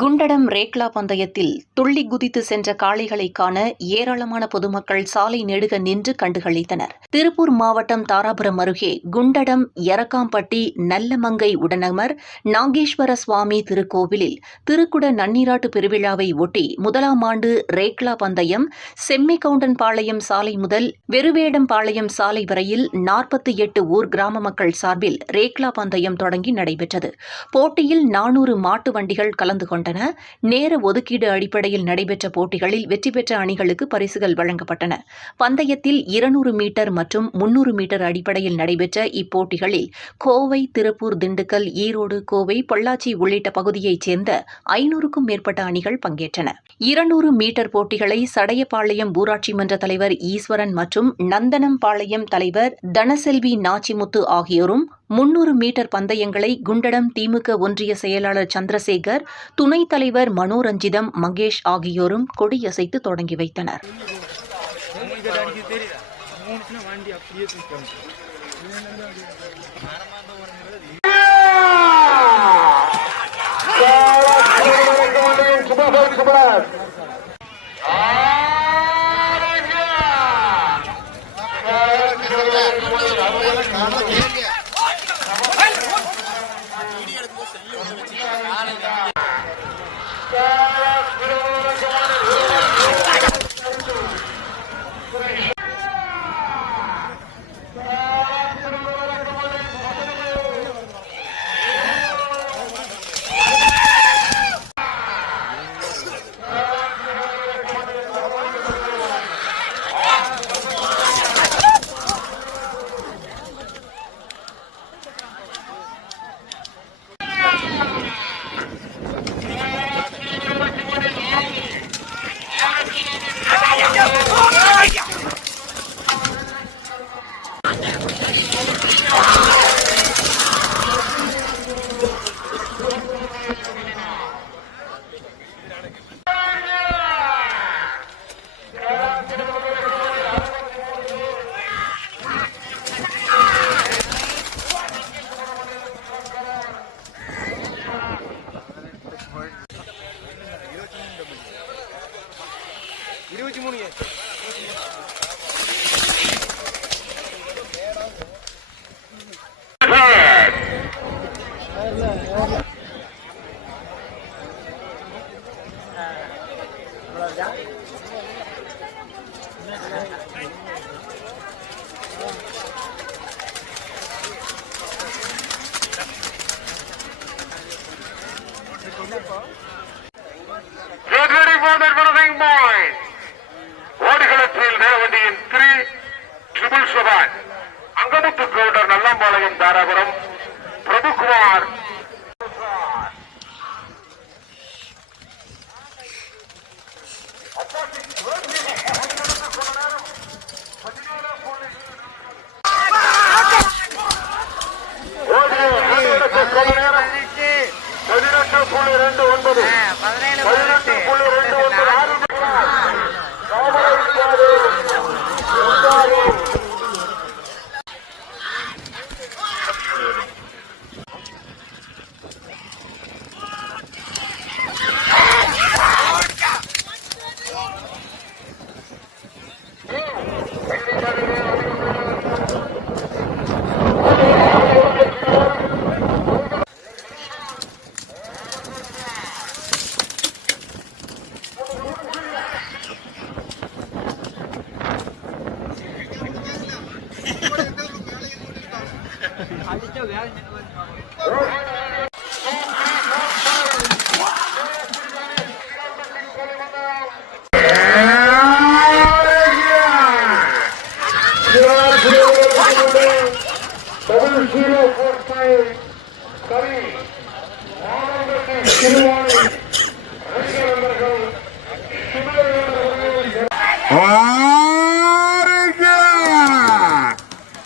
குண்டடம் ரேக்லா பந்தயத்தில் துள்ளி குதித்து சென்ற காளைகளை காண ஏராளமான பொதுமக்கள் சாலை நெடுக நின்று கண்டுகளித்தனர். திருப்பூர் மாவட்டம் தாராபுரம் அருகே குண்டடம் எரக்காம்பட்டி நல்லமங்கை உடனமர் நாகேஸ்வர சுவாமி திருக்கோவிலில் திருக்குட நன்னீராட்டு பெருவிழாவை ஒட்டி முதலாம் ஆண்டு ரேக்லா பந்தயம் செம்மிகவுண்டன் பாளையம் சாலை முதல் வெறுவேடம் பாளையம் சாலை வரையில் நாற்பத்தி எட்டு ஊர் கிராம மக்கள் சார்பில் ரேக்லா பந்தயம் தொடங்கி நடைபெற்றது. போட்டியில் நானூறு மாட்டு வண்டிகள் கலந்து கொண்டன. கொண்டன நேர ஒதுக்கீடு அடிப்படையில் நடைபெற்ற போட்டிகளில் வெற்றி பெற்ற அணிகளுக்கு பரிசுகள் வழங்கப்பட்டன. பந்தயத்தில் இருநூறு மீட்டர் மற்றும் முன்னூறு மீட்டர் அடிப்படையில் நடைபெற்ற இப்போட்டிகளில் கோவை திருப்பூர் திண்டுக்கல் ஈரோடு கோவை பொள்ளாச்சி உள்ளிட்ட பகுதியைச் சேர்ந்த ஐநூறுக்கும் மேற்பட்ட அணிகள் பங்கேற்றன. இருநூறு மீட்டர் போட்டிகளை சடையபாளையம் ஊராட்சி மன்ற தலைவர் ஈஸ்வரன் மற்றும் நந்தனம்பாளையம் தலைவர் தனசெல்வி நாச்சிமுத்து ஆகியோரும் முன்னூறு மீட்டர் பந்தயங்களை குண்டடம் திமுக ஒன்றிய செயலாளர் சந்திரசேகர் துணைத் தலைவர் மனோரஞ்சிதம் மகேஷ் ஆகியோரும் கொடியசைத்து தொடங்கி வைத்தனர். உங்களுக்கு இருபத்தி மூணு Get ready for the finishing Point. ஓடுகளத்தில் நேரவண்டியின் three triple seven Angamuthu Gounder Nallampalayam Dharapuram Prabhukumar பதினெட்டு புள்ளி ரெண்டு ஒன்பது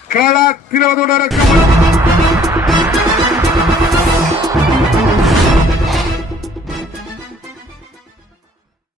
Caraca, tirou do Naraka!